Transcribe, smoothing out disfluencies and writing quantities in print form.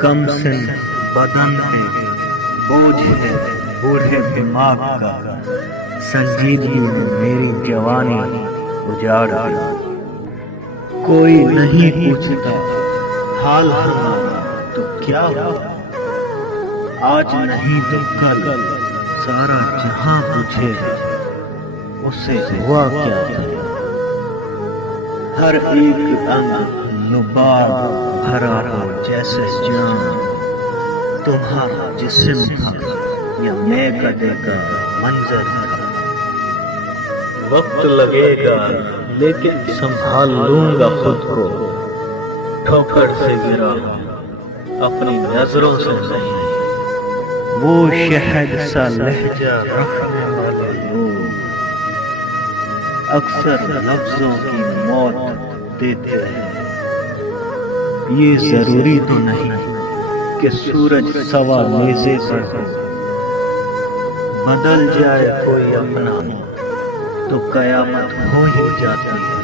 کم سن بدن پہ بوجھ ہے بوڑھے دماغ کا، سنجیدگی میں میری جوانی اجاڑ گئی۔ کوئی نہیں پوچھتا حال ہمارا تو کیا ہوا، آج نہیں تو کل سارا جہاں پوچھے اسے ہوا کیا تھا۔ ہر ایک انگ لباب بھرا ہو جیسے جان، تمہارا جسم تھا یا میں کدے کا منظر تھا۔ وقت لگے گا لیکن سنبھال لوں گا خود کو، ٹھوکر سے گرا ہوں اپنی نظروں سے نہیں۔ وہ شہد سا لہجہ رکھنے والے لوگ اکثر لفظوں کی موت دیتے ہیں۔ یہ ضروری تو نہیں کہ سورج سوا نیزے پر ہو، بدل جائے کوئی اپنا تو قیامت ہو ہی جاتی ہے۔